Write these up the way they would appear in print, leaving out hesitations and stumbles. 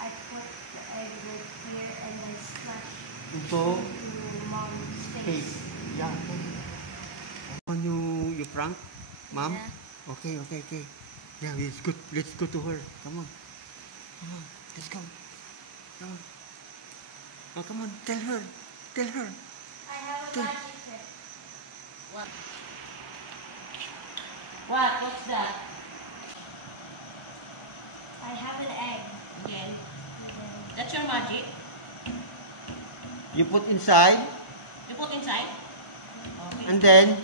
I put the egg right here and then smash Into mom's face. face. Yeah. When you prank, mom? Yeah. Okay. Yeah, it's good. Let's go to her. Come on. Let's go. Come on. Oh, come on. Tell her. I have a magic trick. What? What's that? I have an egg. Again. That's your magic? You put inside, You put inside? Okay. and then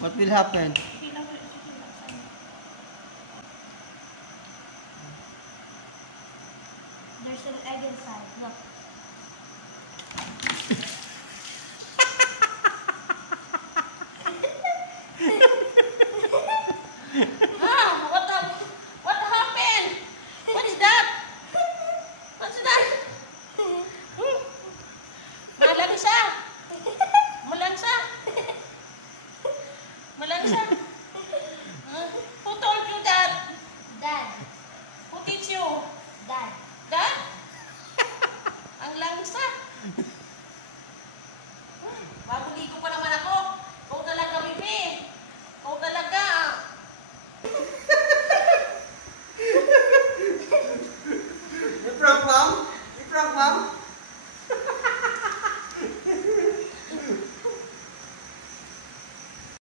what will happen? There's an egg inside. Look.